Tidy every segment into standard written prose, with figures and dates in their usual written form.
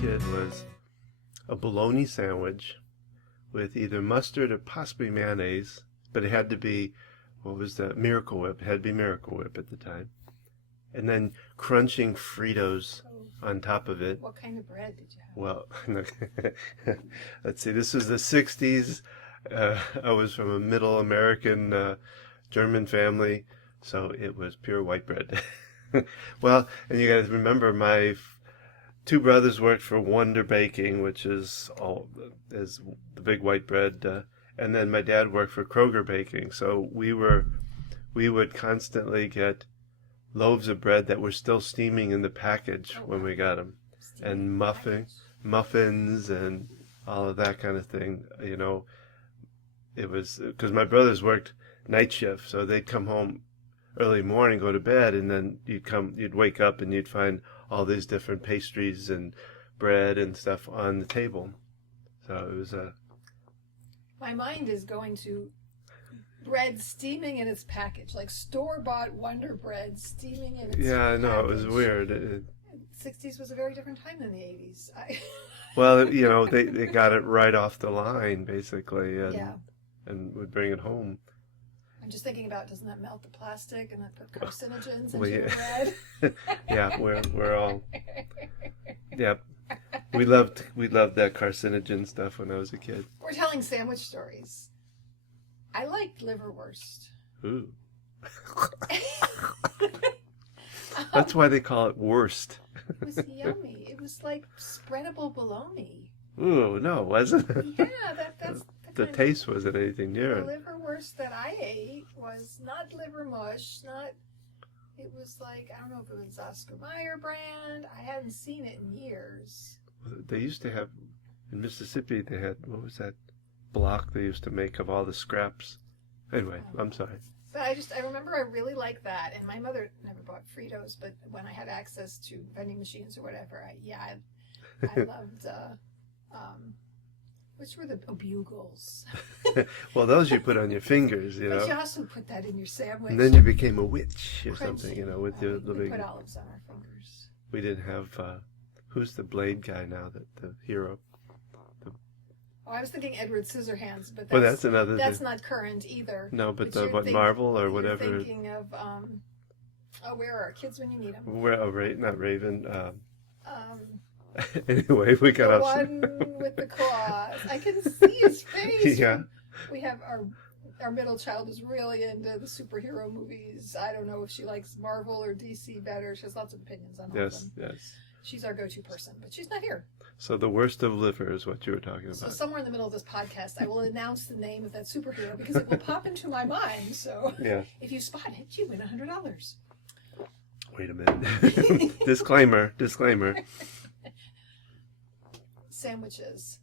kid was a bologna sandwich with either mustard or possibly mayonnaise, but it had to be, what was that? Miracle Whip. It had to be Miracle Whip at the time. And then crunching Fritos on top of it. What kind of bread did you have? Well, let's see, this was the 60s. I was from a middle American German family, so it was pure white bread. Well, and you guys remember my two brothers worked for Wonder Baking, which is the big white bread, and then my dad worked for Kroger Baking. So we would constantly get loaves of bread that were still steaming in the package when we got them, and muffins and all of that kind of thing. You know, it was because my brothers worked night shift, so they'd come home early morning, go to bed, and then you'd wake up and you'd find all these different pastries and bread and stuff on the table. So it was My mind is going to bread steaming in its package, like store-bought Wonder Bread steaming in its package. Yeah, I know, it was weird. 60s was a very different time than the 80s. Well, you know, they got it right off the line, basically, Yeah. and would bring it home. I'm just thinking about, doesn't that melt the plastic and that put carcinogens into Well, the bread? Yeah, we're all, yeah. We loved that carcinogen stuff when I was a kid. We're telling sandwich stories. I liked liverwurst. Ooh. That's why they call it worst. It was yummy. It was like spreadable bologna. Ooh, no, wasn't it? Yeah, that's The taste wasn't anything near the it. liverwurst that I ate was not liver mush, it was like, I don't know if it was Oscar Mayer brand. I hadn't seen it in years. They used to have, in Mississippi, they had, what was that block they used to make of all the scraps? Anyway, I'm sorry. But I remember I really liked that, and my mother never bought Fritos, but when I had access to vending machines or whatever, I loved, which were the bugles. Well, those you put on your fingers, you know. But you also put that in your sandwich. And then you became a witch or Crunchy. something, you know, with the we big. put olives on our fingers. We didn't have. Who's the Blade guy now? The hero. Oh, I was thinking Edward Scissorhands, but Well, that's another. that's not current either. No, but you're Marvel or whatever. You're thinking of where are our kids when you need them? Where? Oh, not Raven. Anyway, we got the off. one with the claws. I can see his face. Yeah. We have our middle child is really into the superhero movies. I don't know if she likes Marvel or DC better. She has lots of opinions on all of them. Yes. She's our go-to person, but she's not here. So the worst of liver is what you were talking about. So somewhere in the middle of this podcast, I will announce the name of that superhero because it will pop into my mind. So yeah. If you spot it, you win $100. Wait a minute. Disclaimer. Sandwiches.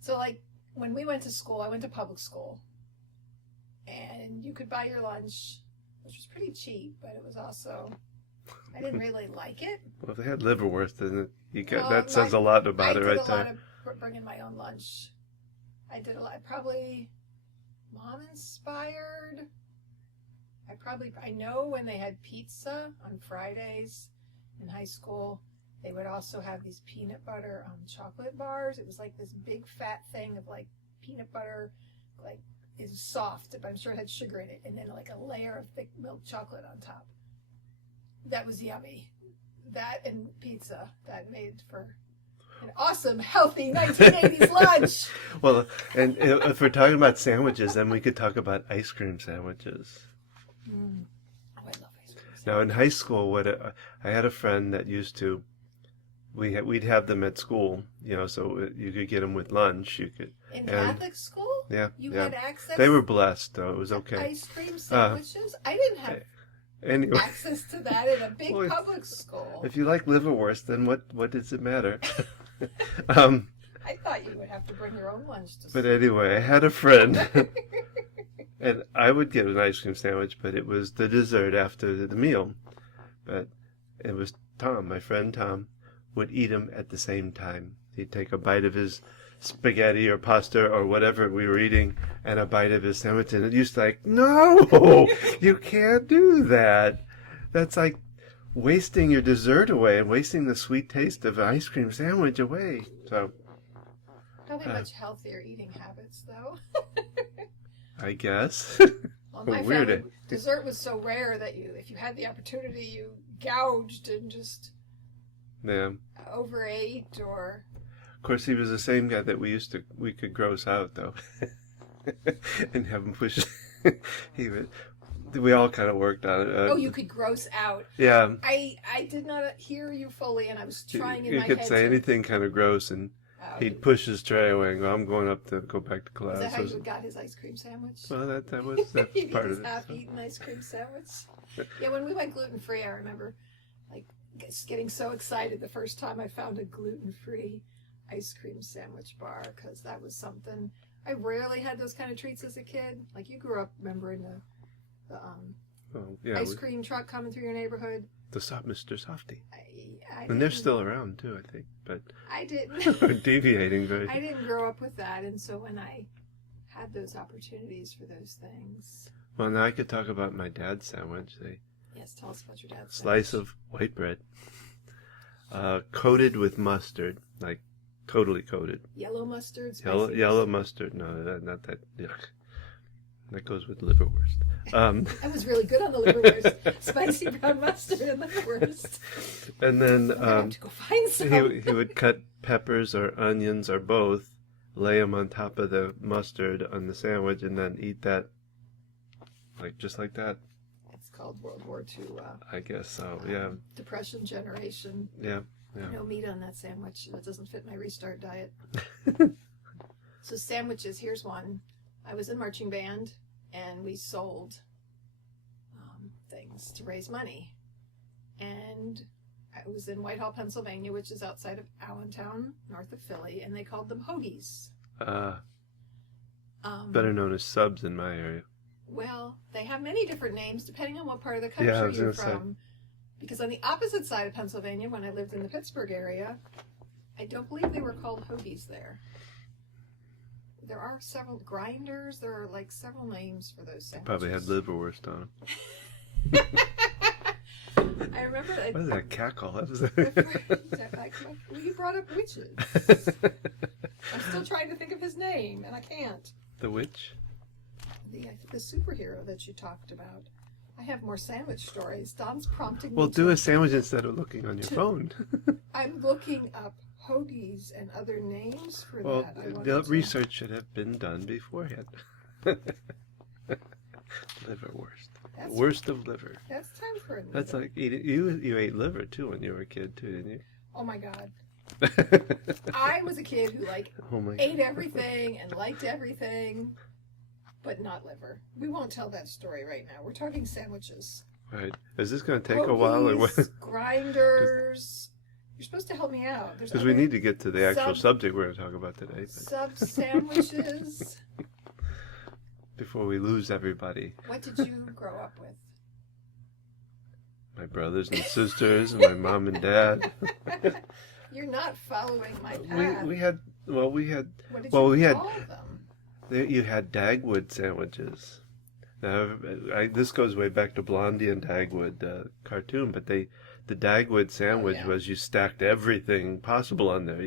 So like when we went to school, I went to public school, and you could buy your lunch, which was pretty cheap, but it was also, I didn't really like it. Well, if they had liverwurst, then that says a lot about it right there. I did a lot of bringing my own lunch. I did a lot, probably mom inspired. I know when they had pizza on Fridays in high school, they would also have these peanut butter chocolate bars. It was like this big fat thing of like peanut butter, like it's soft, but I'm sure it had sugar in it, and then like a layer of thick milk chocolate on top. That was yummy. That and pizza, that made for an awesome, healthy 1980s lunch. Well, and if we're talking about sandwiches, then we could talk about ice cream sandwiches. Oh, I love ice cream sandwiches. Now in high school, I had a friend that used to. We'd have them at school, you know, so you could get them with lunch. In Catholic school? Yeah. You had access? They were blessed, though. It was okay. Ice cream sandwiches? I didn't have access to that in a big public school. If you like liverwurst, then what does it matter? I thought you would have to bring your own lunch to school. But anyway, I had a friend, and I would get an ice cream sandwich, but it was the dessert after the meal. But it was Tom, my friend Tom, would eat them at the same time. He'd take a bite of his spaghetti or pasta or whatever we were eating and a bite of his sandwich, and it used to like, no, you can't do that. That's like wasting your dessert away and wasting the sweet taste of an ice cream sandwich away. So Probably much healthier eating habits, though. I guess. Well, my Weird. family, dessert was so rare that if you had the opportunity, you gouged and just Yeah. overate or. Of course, he was the same guy that we could gross out though, and have him push. he would. We all kind of worked on it. Oh, you could gross out. Yeah. I did not hear you fully, and I was trying in You my could head say to. anything kind of gross, and he'd push his tray away and go, "I'm going up to go back to class." Is that how you got his ice cream sandwich? Well, that's He'd part eat his of it. half-eaten ice cream sandwich. Yeah, when we went gluten-free, I remember like getting so excited the first time I found a gluten-free ice cream sandwich bar, because that was something. I rarely had those kind of treats as a kid. Like you grew up remembering the Yeah, ice cream truck coming through your neighborhood. the Mr. Softy, I and they're still around too, I think. But I didn't. we're deviating very. I didn't grow up with that, and so when I had those opportunities for those things. Well, now I could talk about my dad's sandwich. Yes, tell us about your dad's Slice sandwich. of white bread, coated with mustard, like totally coated. Yellow mustard, spicy Yellow mustard. No, not that. Yuck. That goes with liverwurst. I was really good on the liverwurst. Spicy brown mustard and liverwurst. And then I'm gonna have to go find some. he would cut peppers or onions or both, lay them on top of the mustard on the sandwich, and then eat that, just like that. It's called World War II. I guess so. Yeah. Depression generation. Yeah. Yeah. No meat on that sandwich. That doesn't fit my restart diet. So sandwiches. Here's one. I was in marching band, and we sold things to raise money. And I was in Whitehall, Pennsylvania, which is outside of Allentown, north of Philly, and they called them hoagies. Better known as subs in my area. Well, they have many different names depending on what part of the country Yeah, I was you're gonna say. from. Because on the opposite side of Pennsylvania, when I lived in the Pittsburgh area, I don't believe they were called hoagies there. There are several grinders. There are several names for those sandwiches. Probably had liverwurst on I remember. them. What is that cackle? That was Well, you brought up witches. I'm still trying to think of his name, and I can't. The witch? The superhero that you talked about. I have more sandwich stories. Don's prompting me. Well, do a sandwich instead of looking on your phone. I'm looking up hoagies and other names for Well, that. I wanted the to- research should have been done beforehand. Liverwurst. Worst of liver. That's time for it. That's like eating. You ate liver too when you were a kid too, didn't you? Oh my God. I was a kid who Oh my ate God. everything and liked everything, but not liver. We won't tell that story right now. We're talking sandwiches. Right. Is this going to take a while or what? Hoagies, grinders. You're supposed to help me out. There's Because we other need to get to the actual sub- subject we're going to talk about today. But sub sandwiches. before we lose everybody, What did you grow up with? my brothers and sisters, and my mom and dad. You're not following my path. We had. What did well, you we had- call them? You had Dagwood sandwiches. Now, this goes way back to Blondie and Dagwood cartoon, but the Dagwood sandwich yeah. was you stacked everything possible on there,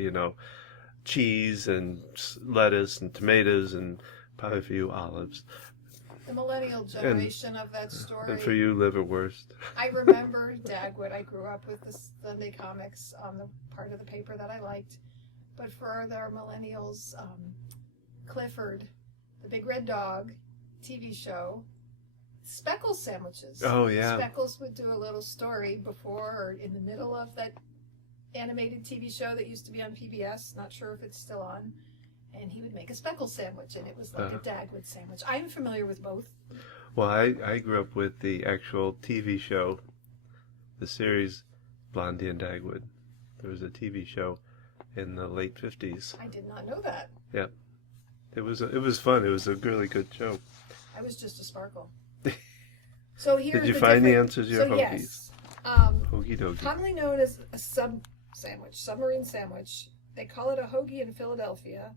cheese and lettuce and tomatoes and probably a few olives. The millennial generation of that story. And for you, liverwurst. I remember Dagwood. I grew up with the Sunday comics on the part of the paper that I liked. But for their millennials, Clifford, the Big Red Dog TV show, Speckles sandwiches. Oh, yeah. Speckles would do a little story before or in the middle of that animated TV show that used to be on PBS. Not sure if it's still on. And he would make a Speckles sandwich, and it was like a Dagwood sandwich. I'm familiar with both. Well, I grew up with the actual TV show, the series Blondie and Dagwood. There was a TV show in the late 50s. I did not know that. Yeah. It was fun. It was a really good show. I was just a sparkle. So here Did you find the answers to your hoagies? Yes. Hoagie dogie. Commonly known as a submarine sandwich. They call it a hoagie in Philadelphia.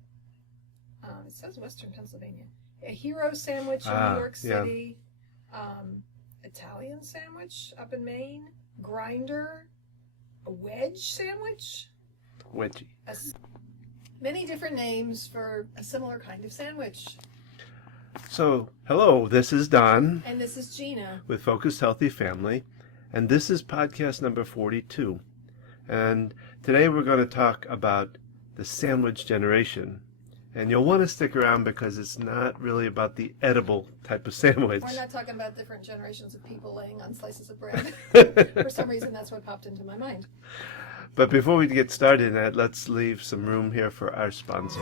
It says Western Pennsylvania. A hero sandwich in New York yeah. City. Italian sandwich up in Maine. grinder, a wedge sandwich, Wedgie. Many different names for a similar kind of sandwich. So, hello, this is Don And this is Gina. with Focused Healthy Family, and this is podcast number 42. And today we're going to talk about the sandwich generation. And you'll want to stick around because it's not really about the edible type of sandwich. We're not talking about different generations of people laying on slices of bread. For some reason, that's what popped into my mind. But before we get started, let's leave some room here for our sponsor.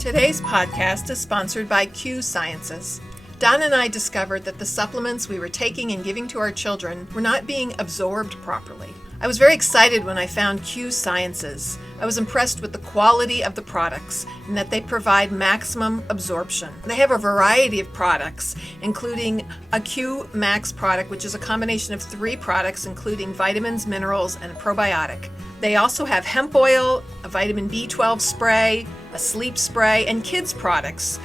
Today's podcast is sponsored by Q Sciences. Don and I discovered that the supplements we were taking and giving to our children were not being absorbed properly. I was very excited when I found Q Sciences. I was impressed with the quality of the products and that they provide maximum absorption. They have a variety of products, including a Q Max product, which is a combination of 3 products, including vitamins, minerals, and a probiotic. They also have hemp oil, a vitamin B12 spray, a sleep spray, and kids products.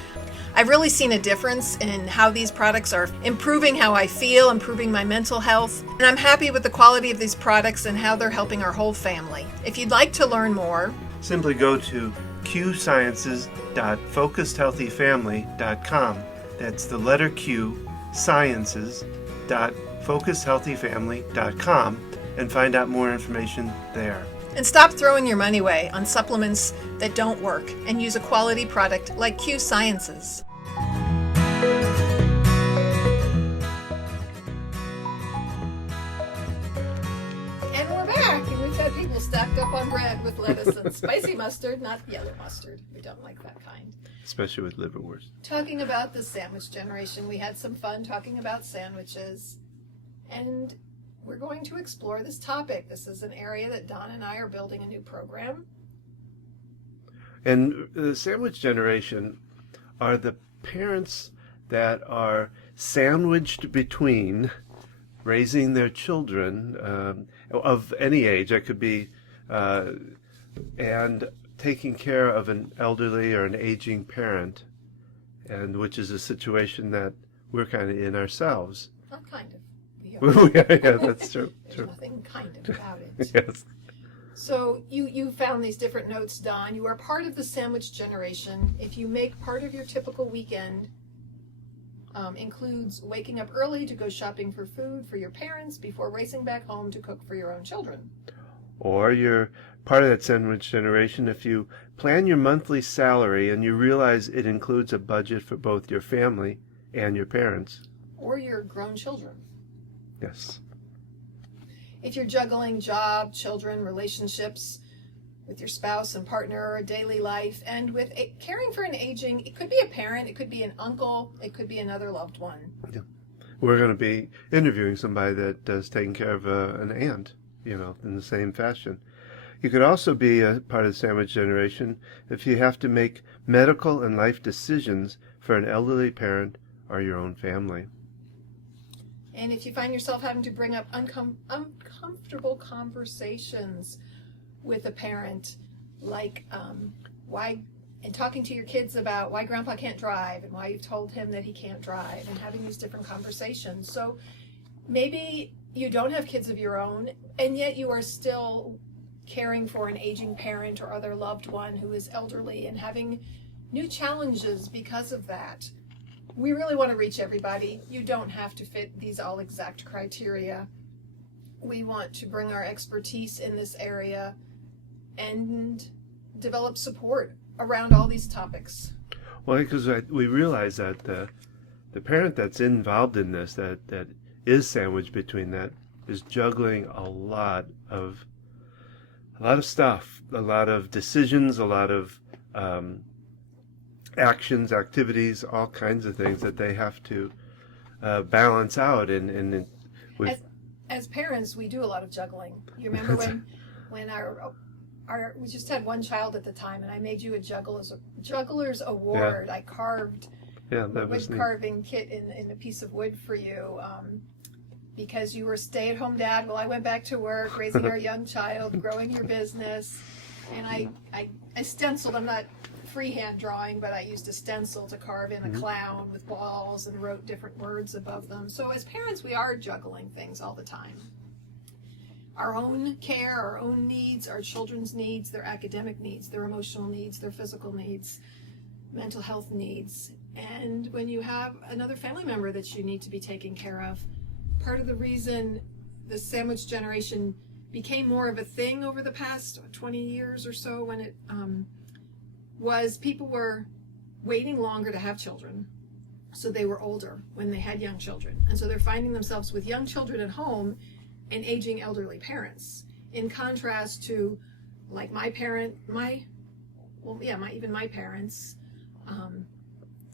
I've really seen a difference in how these products are improving how I feel, improving my mental health, and I'm happy with the quality of these products and how they're helping our whole family. If you'd like to learn more, Simply go to qsciences.focusedhealthyfamily.com. That's the letter Q, sciences.focusedhealthyfamily.com, and find out more information there. and stop throwing your money away on supplements that don't work and use a quality product like Q Sciences. And we're back, and we've had people stacked up on bread with lettuce and spicy mustard, not yellow mustard. We don't like that kind. Especially with liverwurst. Talking about the sandwich generation, we had some fun talking about sandwiches, and we're going to explore this topic. This is an area that Don and I are building a new program. And the sandwich generation are the parents that are sandwiched between raising their children of any age. That could be, and taking care of an elderly or an aging parent, and which is a situation that we're kind of in ourselves. Not kind of. We Yeah, are. that's true. There's nothing kind of about it. Yes. So you found these different notes, Don. You are part of the sandwich generation. If you make part of your typical weekend includes waking up early to go shopping for food for your parents before racing back home to cook for your own children. Or you're part of that sandwich generation if you plan your monthly salary and you realize it includes a budget for both your family and your parents. Or your grown children. Yes. If you're juggling job, children, relationships with your spouse and partner, or daily life, and with caring for an aging, it could be a parent, it could be an uncle, it could be another loved one. Yeah. We're going to be interviewing somebody that does taking care of an aunt, in the same fashion. You could also be a part of the sandwich generation if you have to make medical and life decisions for an elderly parent or your own family. And if you find yourself having to bring up uncomfortable conversations with a parent, like why, and talking to your kids about why grandpa can't drive and why you've told him that he can't drive, and having these different conversations. So maybe you don't have kids of your own, and yet you are still caring for an aging parent or other loved one who is elderly and having new challenges because of that. We really want to reach everybody. You don't have to fit these all exact criteria. We want to bring our expertise in this area and develop support around all these topics. Well, because we realize that the parent that's involved in this, that is sandwiched between that, is juggling a lot of stuff, a lot of decisions, a lot of actions, activities, all kinds of things that they have to balance out. And as parents, we do a lot of juggling. You remember when we just had one child at the time, and I made you a juggler's award. Yeah. I carved that a was wood neat. carving kit in a piece of wood for you. Because you were a stay-at-home dad while I went back to work, raising our young child, growing your business. And I stenciled, I'm not freehand drawing, but I used a stencil to carve in a clown with balls and wrote different words above them. So as parents, we are juggling things all the time. Our own care, our own needs, our children's needs, their academic needs, their emotional needs, their physical needs, mental health needs. And when you have another family member that you need to be taking care of, part of the reason the sandwich generation became more of a thing over the past 20 years or so, when it was people were waiting longer to have children. So they were older when they had young children. And so they're finding themselves with young children at home and aging elderly parents. In contrast to like my parents.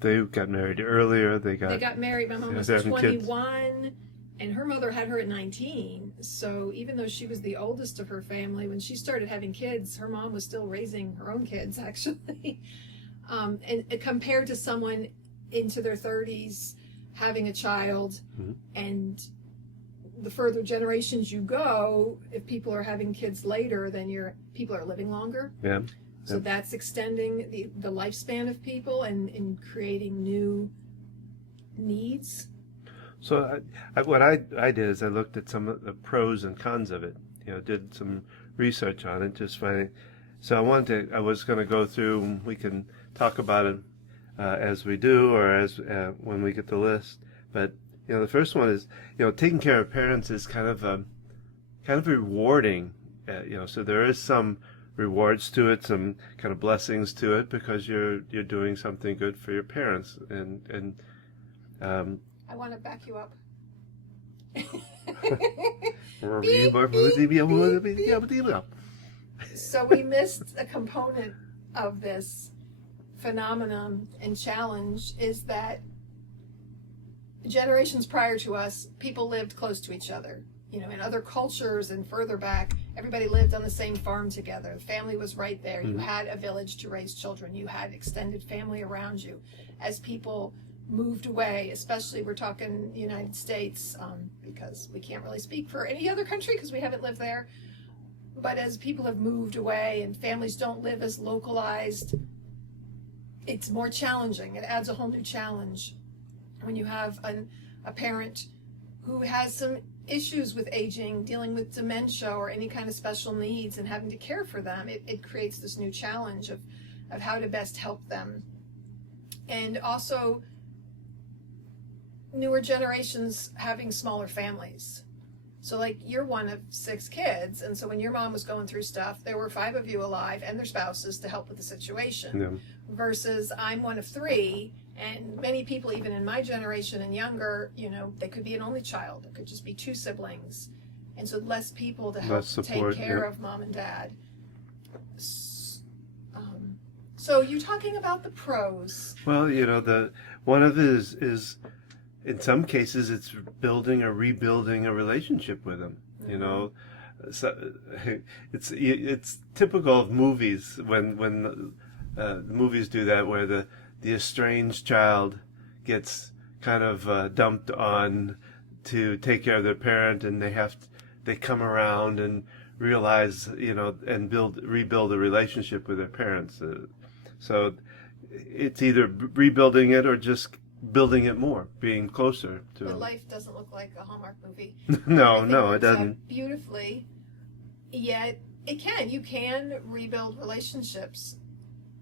They got married earlier. They got married. My mom was 21, and her mother had her at 19. So even though she was the oldest of her family, when she started having kids, her mom was still raising her own kids, actually. And compared to someone into their 30s having a child, and the further generations you go, if people are having kids later, then people are living longer. Yeah. So that's extending the lifespan of people and creating new needs. So what I did is I looked at some of the pros and cons of it. Did some research on it, just finding. So I was going to go through. We can talk about it as we do, or as when we get the list. But the first one is taking care of parents is kind of rewarding. So there is some rewards to it, some kind of blessings to it, because you're doing something good for your parents, and I want to back you up. So we missed a component of this phenomenon and challenge, is that generations prior to us, people lived close to each other. In other cultures and further back, everybody lived on the same farm together. The family was right there. You had a village to raise children. You had extended family around you. As people moved away, especially we're talking United States, because we can't really speak for any other country because we haven't lived there. But as people have moved away and families don't live as localized, it's more challenging. It adds a whole new challenge when you have a parent who has some issues with aging, dealing with dementia or any kind of special needs, and having to care for them. It creates this new challenge of how to best help them. And also newer generations having smaller families. So like you're one of 6 kids, and so when your mom was going through stuff, there were 5 of you alive and their spouses to help with the situation. Yeah. Versus I'm one of 3, and many people, even in my generation and younger, they could be an only child. It could just be 2 siblings. And so less people to help take care of mom and dad. So you're talking about the pros. Well, one of it is in some cases it's building or rebuilding a relationship with them. So it's typical of movies when the movies do that, where the estranged child gets kind of dumped on to take care of their parent, and they come around and realize and rebuild a relationship with their parents. So it's either rebuilding it or just building it more, being closer to But them. life doesn't look like a Hallmark movie. No, it doesn't. Beautifully, yet it can. You can rebuild relationships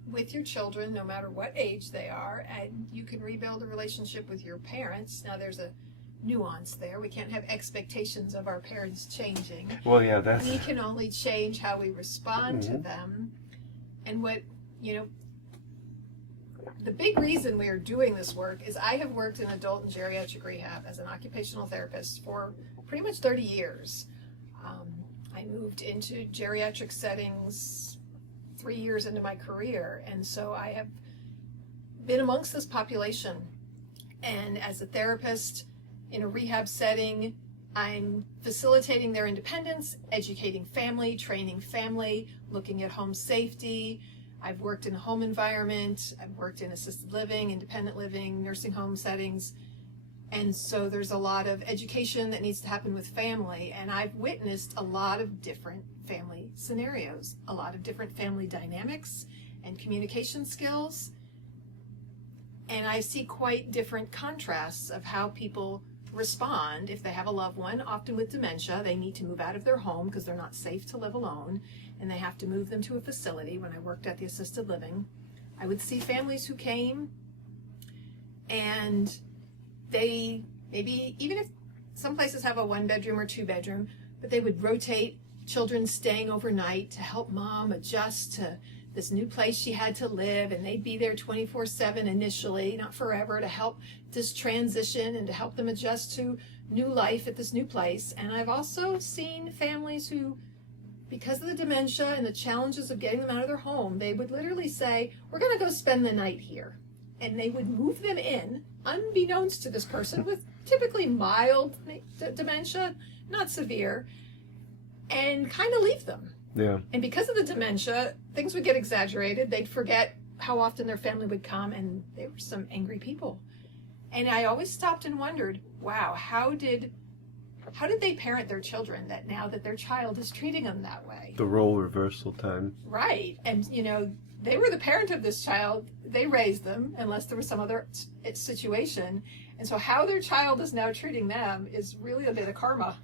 with your children, no matter what age they are, and you can rebuild a relationship with your parents. Now, there's a nuance there. We can't have expectations of our parents changing. Well, yeah, We can only change how we respond to them. And the big reason we are doing this work is I have worked in adult and geriatric rehab as an occupational therapist for pretty much 30 years. I moved into geriatric settings 3 years into my career, and so I have been amongst this population. And as a therapist in a rehab setting, I'm facilitating their independence, educating family, training family, looking at home safety. I've worked in a home environment, I've worked in assisted living, independent living, nursing home settings. And so there's a lot of education that needs to happen with family, and I've witnessed a lot of different family scenarios, a lot of different family dynamics, and communication skills. And I see quite different contrasts of how people respond if they have a loved one, often with dementia. They need to move out of their home because they're not safe to live alone, and they have to move them to a facility. When I worked at the assisted living, I would see families who came and they maybe, even if some places have a 1-bedroom or 2-bedroom, but they would rotate children staying overnight to help mom adjust to this new place she had to live, and they'd be there 24/7 initially, not forever, to help this transition and to help them adjust to new life at this new place. And I've also seen families who, because of the dementia and the challenges of getting them out of their home, they would literally say, we're going to go spend the night here. And they would move them in, unbeknownst to this person, with typically mild dementia, not severe, and kind of leave them. Yeah. And because of the dementia, things would get exaggerated. They'd forget how often their family would come, and they were some angry people. And I always stopped and wondered, wow, how did they parent their children that now that their child is treating them that way? The role reversal time. Right. And, they were the parent of this child. They raised them, unless there was some other situation. And so how their child is now treating them is really a bit of karma.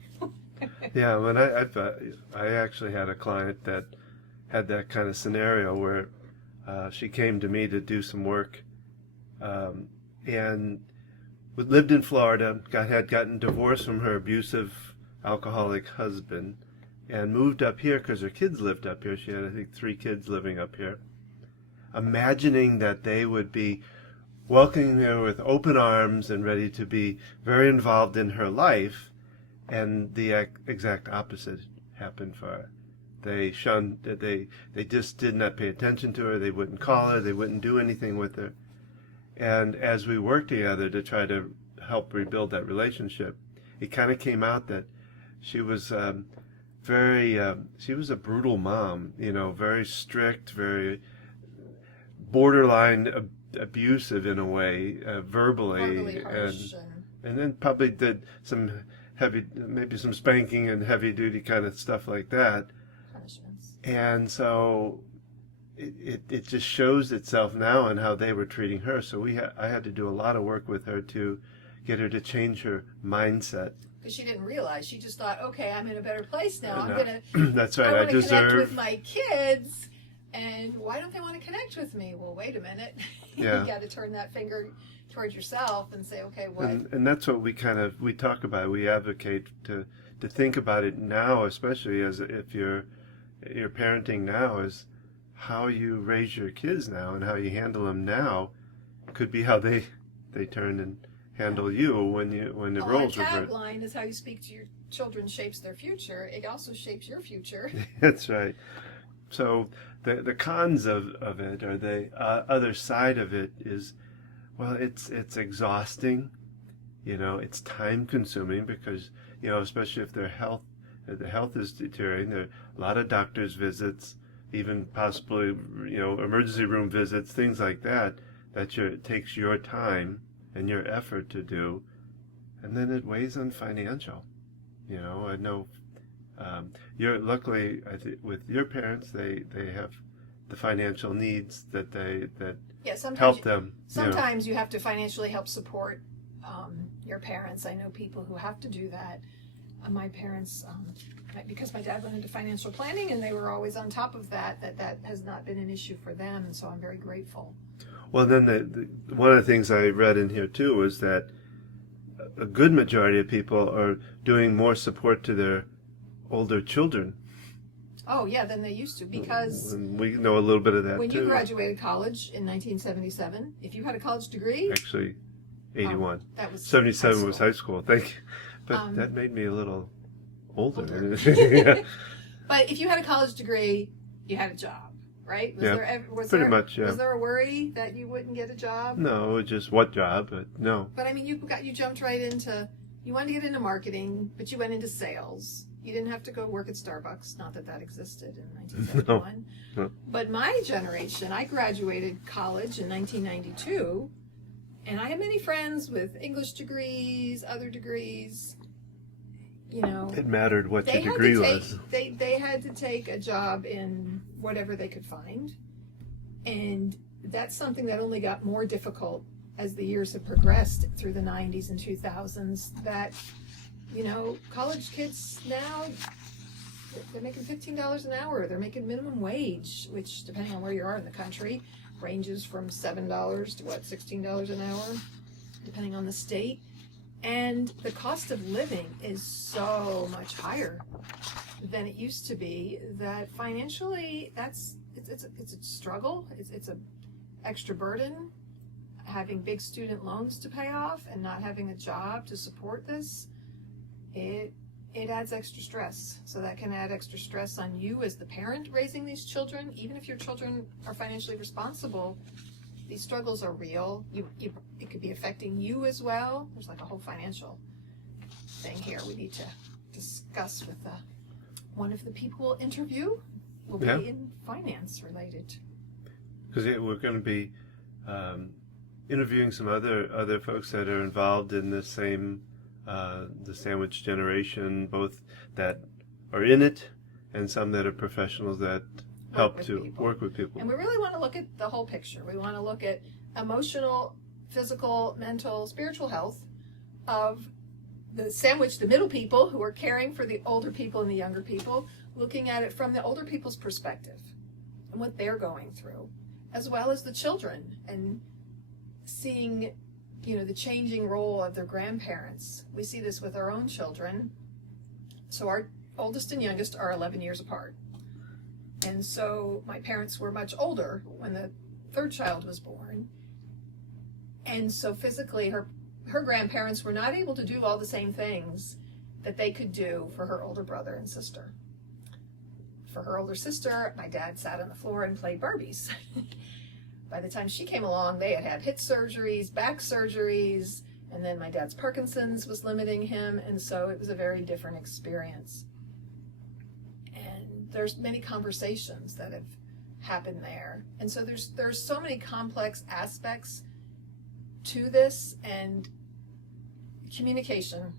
Yeah, when I actually had a client that had that kind of scenario where she came to me to do some work, and lived in Florida, had gotten divorced from her abusive alcoholic husband, and moved up here because her kids lived up here. She had, I think, 3 kids living up here. Imagining that they would be welcoming her with open arms and ready to be very involved in her life. And the exact opposite happened for her. They shunned, they just did not pay attention to her. They wouldn't call her. They wouldn't do anything with her. And as we worked together to try to help rebuild that relationship, it kind of came out that she was she was a brutal mom, very strict, very borderline abusive in a way, verbally, harsh and then probably did some maybe some spanking and heavy duty kind of stuff like that. punishments. And so it just shows itself now in how they were treating her. So I had to do a lot of work with her to get her to change her mindset. Because she didn't realize. She just thought, okay, I'm in a better place now. I'm No. going to That's right. I I want to connect deserve. with my kids. And why don't they want to connect with me? Well, wait a minute. Yeah. You got to turn that finger towards yourself and say, okay, what? And that's what we talk about. We advocate to think about it now, especially as if you're parenting now, is how you raise your kids now and how you handle them now could be how they turn and handle you when the roles Our revert. tagline is how you speak to your children shapes their future. It also shapes your future. That's right. So the cons of it, or the other side of it, is, well, it's exhausting. It's time consuming because especially if the health is deteriorating. There are a lot of doctor's visits, even possibly emergency room visits, things like that. It takes your time and your effort to do, and then it weighs on financial. I know. You're luckily, I think, with your parents, they have the financial needs that Yeah, sometimes help them. Sometimes you have to financially help support your parents. I know people who have to do that. My parents, because my dad went into financial planning and they were always on top of that has not been an issue for them, and so I'm very grateful. Well, then one of the things I read in here too was that a good majority of people are doing more support to their older children. Oh, yeah, than they used to, because And we know a little bit of that when too. you graduated college in 1977, if you had a college degree, Actually, 81. that was 77 was high high school. Thank you. But that made me a little older. older. But if you had a college degree, you had a job, right? Pretty much, yeah. Was there a worry that you wouldn't get a job? No, just what job, but no. But I mean, you jumped right into, you wanted to get into marketing, but you went into sales. You didn't have to go work at Starbucks. Not that existed in 1971. No. But my generation, I graduated college in 1992, and I have many friends with English degrees, other degrees. It mattered what your They degree was. They had to take a job in whatever they could find. And that's something that only got more difficult as the years have progressed through the 90s and 2000s, that, you know, college kids now, they're making $15 an hour. They're making minimum wage, which, depending on where you are in the country, ranges from $7 to $16 an hour, depending on the state. And the cost of living is so much higher than it used to be that financially it's a struggle. It's a extra burden. Having big student loans to pay off and not having a job to support this, it adds extra stress. So that can add extra stress on you as the parent raising these children. Even if your children are financially responsible, these struggles are real. It could be affecting you as well. There's like a whole financial thing here we need to discuss with one of the people we'll interview. Will be in finance related. Because we're going to be interviewing some other folks that are involved in the same the sandwich generation, both that are in it and some that are professionals that help to work with people. And we really want to look at the whole picture. We want to look at emotional, physical, mental, spiritual health of the sandwich, the middle people who are caring for the older people and the younger people, looking at it from the older people's perspective and what they're going through, as well as the children, and seeing, you know, the changing role of their grandparents. We see this with our own children. So our oldest and youngest are 11 years apart. And so my parents were much older when the third child was born. And so physically her grandparents were not able to do all the same things that they could do for her older brother and sister. For her older sister, my dad sat on the floor and played Barbies. By the time she came along, they had had hip surgeries, back surgeries, and then my dad's Parkinson's was limiting him, and so it was a very different experience. And there's many conversations that have happened there. And so there's so many complex aspects to this, and communication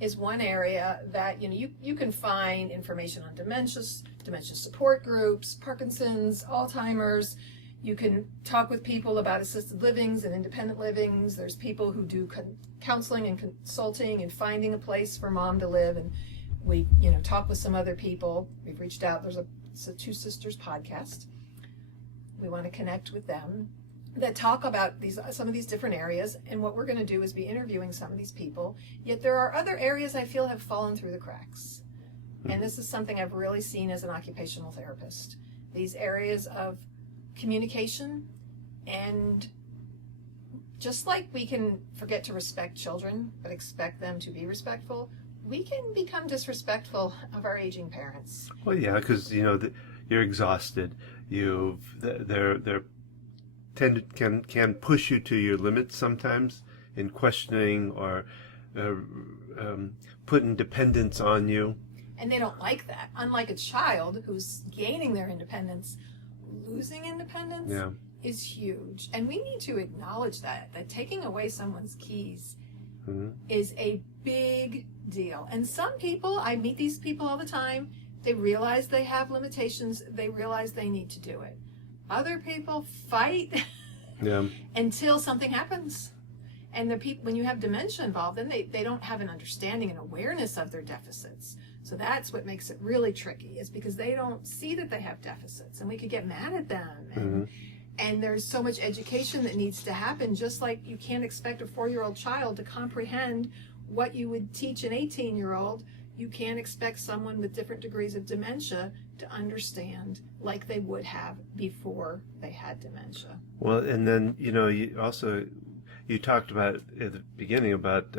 is one area that, you know, you can find information on dementia support groups, Parkinson's, Alzheimer's. You can talk with people about assisted livings and independent livings. There's people who do counseling and consulting and finding a place for mom to live. And we, you know, talk with some other people. We've reached out. It's a Two Sisters podcast. We want to connect with them that talk about some of these different areas. And what we're going to do is be interviewing some of these people. Yet there are other areas I feel have fallen through the cracks. And this is something I've really seen as an occupational therapist. These areas of communication, and just like we can forget to respect children but expect them to be respectful, we can become disrespectful of our aging parents. Well, yeah, because you know you're exhausted. They're can push you to your limits sometimes in questioning or putting dependence on you. And they don't like that. Unlike a child who's gaining their independence, losing independence is huge. And we need to acknowledge that taking away someone's keys is a big deal. And some people, I meet these people all the time, they realize they have limitations, they realize they need to do it. Other people fight until something happens. And when you have dementia involved, then they don't have an understanding and awareness of their deficits. So that's what makes it really tricky, is because they don't see that they have deficits, and we could get mad at them. And there's so much education that needs to happen, just like you can't expect a 4-year-old child to comprehend what you would teach an 18-year-old. You can't expect someone with different degrees of dementia to understand like they would have before they had dementia. Well, and then, you know, you talked about at the beginning about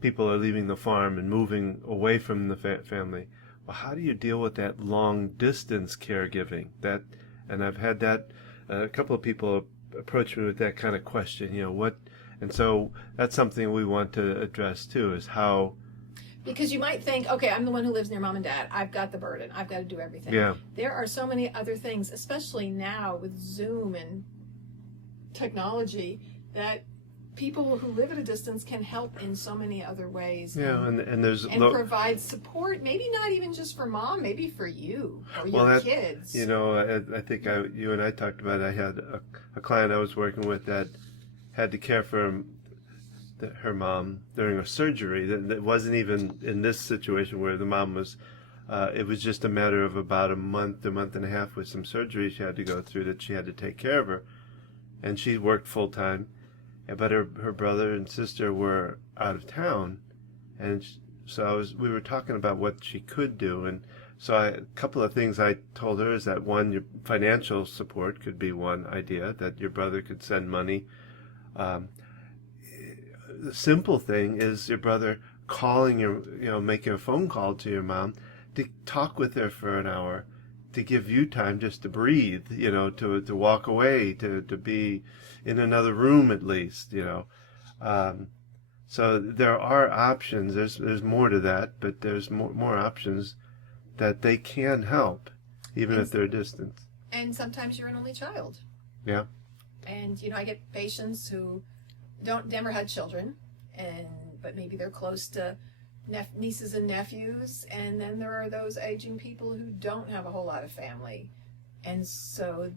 people are leaving the farm and moving away from the family. Well, how do you deal with that long distance caregiving? And I've had that a couple of people approach me with that kind of question. You know what? And so that's something we want to address too. Is how. Because you might think, okay, I'm the one who lives near mom and dad. I've got the burden. I've got to do everything. Yeah. There are so many other things, especially now with Zoom and technology, that people who live at a distance can help in so many other ways. Yeah, and there's and provide support. Maybe not even just for mom, maybe for you or your kids. You know, I think you and I talked about it. I had a client I was working with that had to care for her mom during a surgery that wasn't even in this situation where the mom was. It was just a matter of about a month and a half with some surgery she had to go through that she had to take care of her, and she worked full time. But her brother and sister were out of town, and so we were talking about what she could do, and so a couple of things I told her is that one, your financial support could be one idea, that your brother could send money. The simple thing is your brother making a phone call to your mom to talk with her for an hour, to give you time just to breathe, to walk away, to be in another room at least, So there are options. There's more to that, but there's more options that they can help, even if they're distant. And sometimes you're an only child. Yeah. And I get patients who never had children, but maybe they're close to nieces and nephews, and then there are those aging people who don't have a whole lot of family, and so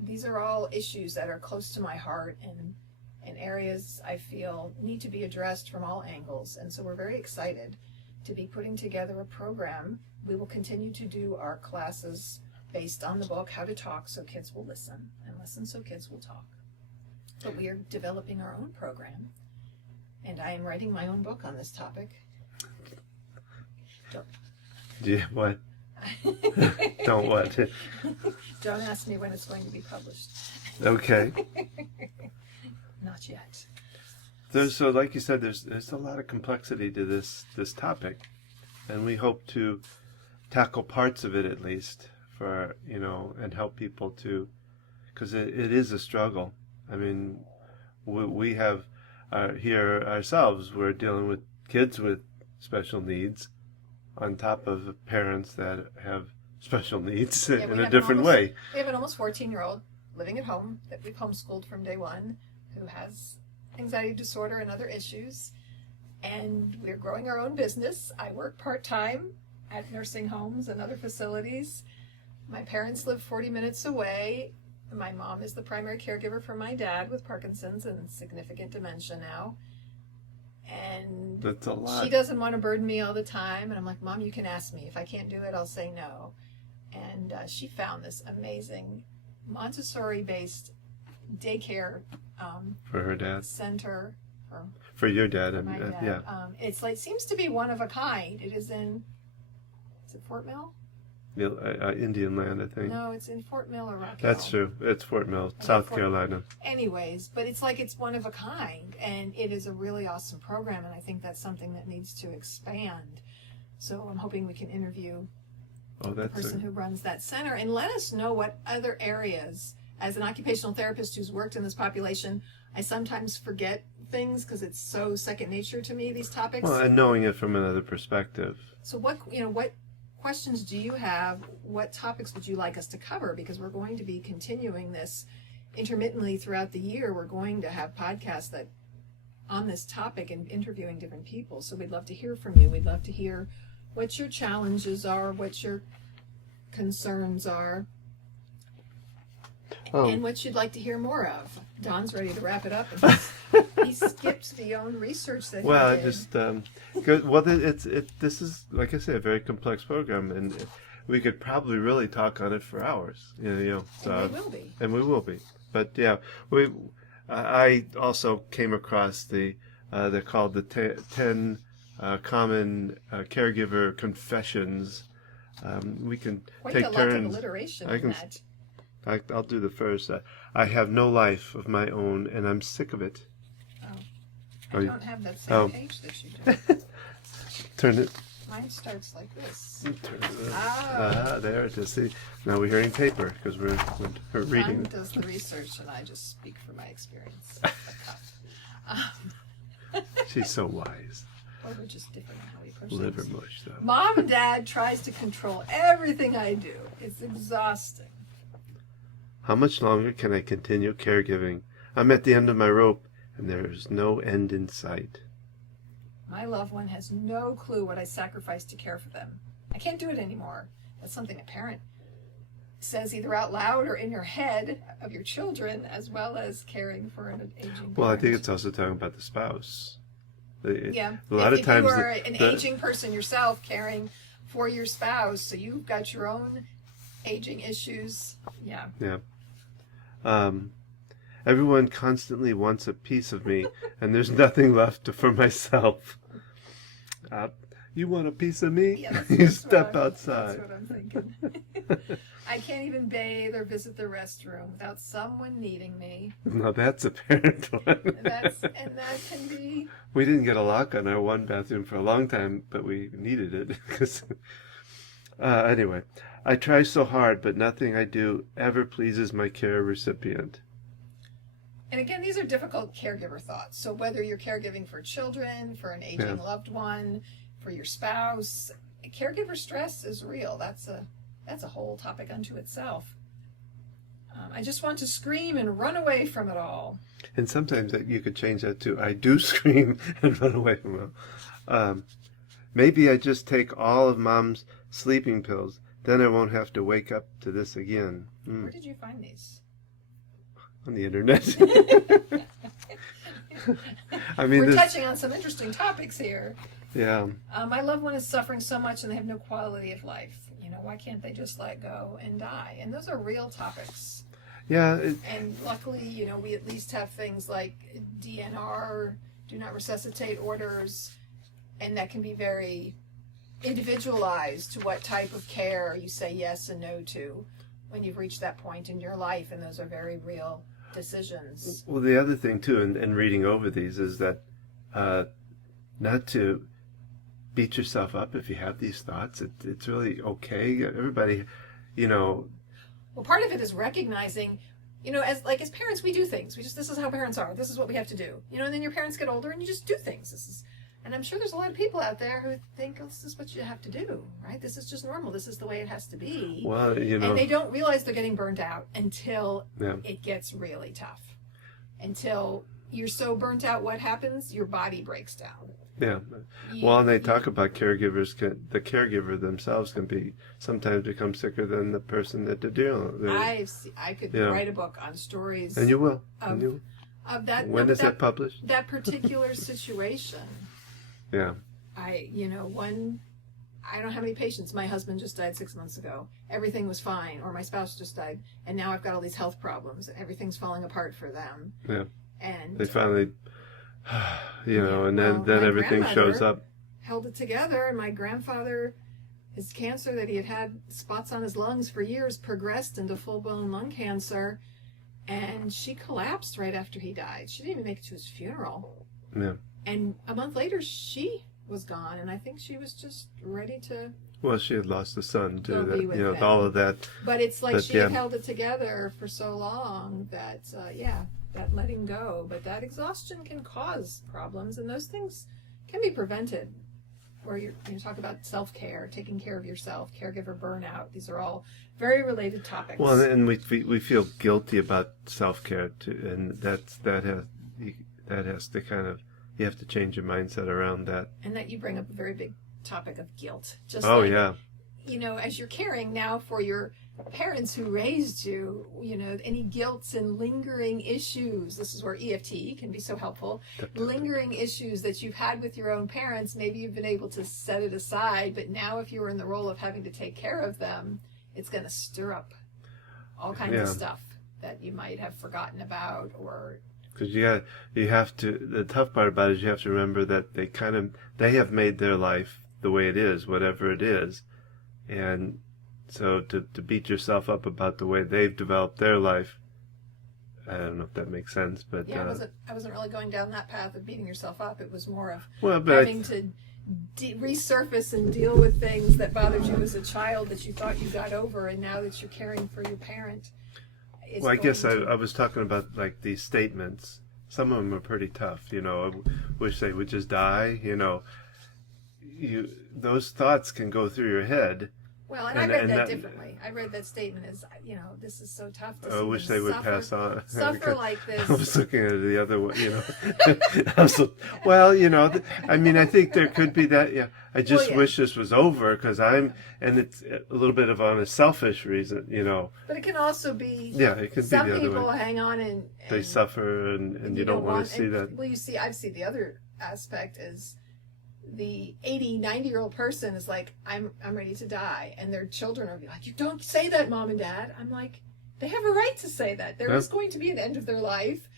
these are all issues that are close to my heart and areas I feel need to be addressed from all angles. And so we're very excited to be putting together a program. We will continue to do our classes based on the book How to Talk So Kids Will Listen, and Listen So Kids Will Talk. But we are developing our own program, and I am writing my own book on this topic. Yeah, what? Don't what? Don't ask me when it's going to be published. Okay. Not yet. So like you said, there's a lot of complexity to this topic, and we hope to tackle parts of it at least for and help people to, because it is a struggle. I mean, we have here ourselves, we're dealing with kids with special needs on top of parents that have special needs in a different way. We have an almost 14-year-old living at home that we've homeschooled from day one, who has anxiety disorder and other issues, and we're growing our own business. I work part-time at nursing homes and other facilities. My parents live 40 minutes away. My mom is the primary caregiver for my dad with Parkinson's and significant dementia now. And that's a lot. She doesn't want to burden me all the time. And I'm like, Mom, you can ask me. If I can't do it, I'll say no. And she found this amazing Montessori-based daycare for her dad center. For your dad. For my dad. Yeah. It's seems to be one of a kind. It is it Fort Mill? Indian Land, I think. No, it's in Fort Mill or Rock Hill. That's true. It's Fort Mill, South Carolina. Anyways, but it's one of a kind, and it is a really awesome program, and I think that's something that needs to expand. So I'm hoping we can interview the person who runs that center and let us know what other areas. As an occupational therapist who's worked in this population, I sometimes forget things because it's so second nature to me, these topics. Well, and knowing it from another perspective. So what questions do you have? What topics would you like us to cover? Because we're going to be continuing this intermittently throughout the year. We're going to have podcasts that on this topic and interviewing different people. So we'd love to hear from you. We'd love to hear what your challenges are, what your concerns are, and what you'd like to hear more of. Don's ready to wrap it up. And he skipped the own research that he did. This is, like I said, a very complex program, and we could probably really talk on it for hours. And we will be. And we will be. But yeah, I also came across they're called the 10 common caregiver confessions. We can Quite take a turns. lot of alliteration in that. I'll do the first. I have no life of my own, and I'm sick of it. I don't have that same page that you do. Turn it. Mine starts like this. There it is. See, now we're hearing paper because we're reading. Don does the research, and I just speak from my experience. She's so wise. Well, we're just different in how we approach Liver things. mush, though. Mom and Dad tries to control everything I do. It's exhausting. How much longer can I continue caregiving? I'm at the end of my rope, and there is no end in sight. My loved one has no clue what I sacrificed to care for them. I can't do it anymore. That's something a parent says either out loud or in your head of your children, as well as caring for an aging parent. Well, I think it's also talking about the spouse. Yeah. A lot of if times you are an aging person yourself caring for your spouse, so you've got your own aging issues. Yeah. Yeah. Everyone constantly wants a piece of me, and there's nothing left for myself. You want a piece of me? Yeah, You step outside. That's what I'm thinking. I can't even bathe or visit the restroom without someone needing me. No, that's a parent one. And that can be. We didn't get a lock on our one bathroom for a long time, but we needed it. Anyway, I try so hard, but nothing I do ever pleases my care recipient. And again, these are difficult caregiver thoughts. So whether you're caregiving for children, for an aging loved one, for your spouse, caregiver stress is real. That's a whole topic unto itself. I just want to scream and run away from it all. And sometimes you could change that to, I do scream and run away from it. Maybe I just take all of Mom's sleeping pills. Then I won't have to wake up to this again. Where did you find these? On the internet. I mean, we're touching on some interesting topics here. Yeah. My loved one is suffering so much and they have no quality of life. Why can't they just let go and die? And those are real topics. Yeah. And luckily, we at least have things like DNR, do not resuscitate orders, and that can be very individualized to what type of care you say yes and no to when you've reached that point in your life, and those are very real decisions. Well, the other thing too, in reading over these, is that not to beat yourself up if you have these thoughts. It's really okay. Everybody, Well, part of it is recognizing, as parents, we do things. This is how parents are. This is what we have to do. And then your parents get older and you just do things. And I'm sure there's a lot of people out there who think, oh, this is what you have to do, right? This is just normal. This is the way it has to be. Well, And they don't realize they're getting burned out until it gets really tough. Until you're so burnt out, what happens? Your body breaks down. Yeah. Well, and they talk about caregivers. The caregiver themselves can sometimes become sicker than the person that they're dealing with. I could write a book on stories. And you will. Of that. When is that published? That particular situation. Yeah. I don't have any patients. My husband just died 6 months ago. Everything was fine. Or my spouse just died. And now I've got all these health problems. And everything's falling apart for them. Yeah. And they finally, and then everything shows up. Held it together. And my grandfather, his cancer that he had spots on his lungs for years, progressed into full-blown lung cancer. And she collapsed right after he died. She didn't even make it to his funeral. Yeah. And a month later, she was gone, and I think she was just ready to. Well, she had lost a son too. That, all of that. But it's like she had held it together for so long that, that letting go. But that exhaustion can cause problems, and those things can be prevented. Where you talk about self-care, taking care of yourself, caregiver burnout. These are all very related topics. Well, and we feel guilty about self-care too, and that has to kind of. You have to change your mindset around that. And that you bring up a very big topic of guilt. Just as you're caring now for your parents who raised you, any guilt and lingering issues. This is where EFT can be so helpful. Lingering issues that you've had with your own parents, maybe you've been able to set it aside, but now if you were in the role of having to take care of them, it's going to stir up all kinds of stuff that you might have forgotten about or... Because you have to. The tough part about it is you have to remember that they have made their life the way it is, whatever it is, and so to beat yourself up about the way they've developed their life, I don't know if that makes sense, but I wasn't really going down that path of beating yourself up. It was more of having to resurface and deal with things that bothered you as a child that you thought you got over, and now that you're caring for your parent. Well, I guess I was talking about like these statements. Some of them are pretty tough. I wish they would just die. Those thoughts can go through your head, Well, and I read that differently. I read that statement as, this is so tough to see I wish they would pass on. Suffer like this. I was looking at it the other way, I think there could be that, yeah. I just wish this was over because and it's a little bit of on a selfish reason, But it can also be, it can some be the other people way. hang on and They suffer and you don't want to see that. Well, I've seen the other aspect is the 80, 90-year-old person is like, I'm ready to die. And their children are like, you don't say that, Mom and Dad. I'm like, they have a right to say that. There is going to be an end of their life.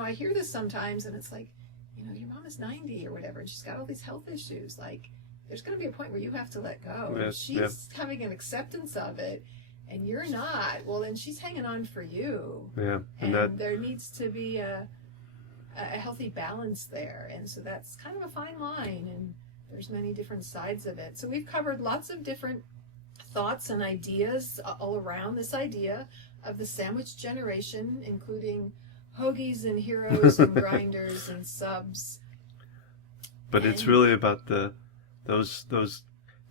I hear this sometimes and it's like, your mom is 90 or whatever and she's got all these health issues. Like, there's going to be a point where you have to let go. And she's having an acceptance of it and you're not. Well, then she's hanging on for you. Yeah. And there needs to be a healthy balance there, and so that's kind of a fine line, and there's many different sides of it. So we've covered lots of different thoughts and ideas all around this idea of the sandwich generation, including hoagies and heroes and grinders and subs. But it's really about those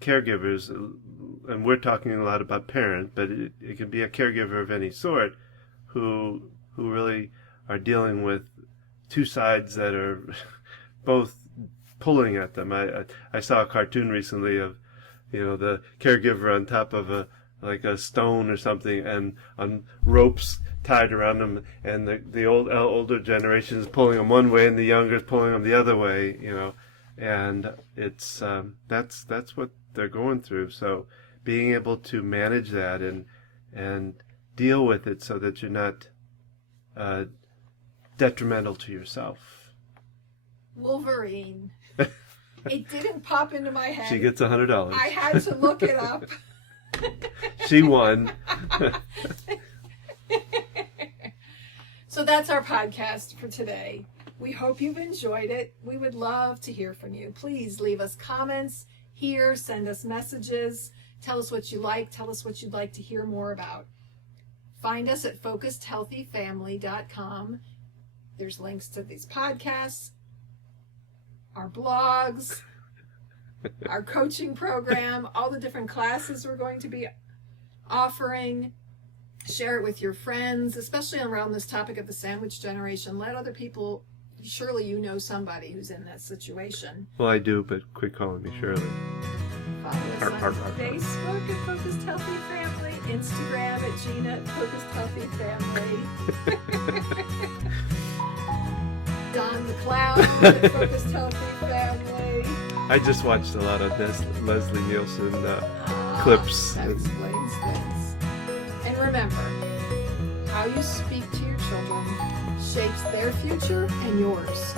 caregivers, and we're talking a lot about parent, but it can be a caregiver of any sort who really are dealing with two sides that are both pulling at them. I saw a cartoon recently of, the caregiver on top of a stone or something, and on ropes tied around them, and the older generation is pulling them one way, and the younger is pulling them the other way. And it's that's what they're going through. So being able to manage that and deal with it so that you're not detrimental to yourself. Wolverine. It didn't pop into my head. She gets $100. I had to look it up. She won. So that's our podcast for today. We hope you've enjoyed it. We would love to hear from you. Please leave us comments here, send us messages, tell us what you like, tell us what you'd like to hear more about. Find us at focusedhealthyfamily.com. There's links to these podcasts, our blogs, our coaching program, all the different classes we're going to be offering. Share it with your friends, especially around this topic of the sandwich generation. Let other people, surely you know somebody who's in that situation. Well, I do, but quit calling me Shirley. Follow us on Facebook at Focused Healthy Family, Instagram at Gina at Focused Healthy Family. Don the Clown at Focused Healthy Family. I just watched a lot of Leslie Nielsen clips. That explains things. And remember, how you speak to your children shapes their future and yours.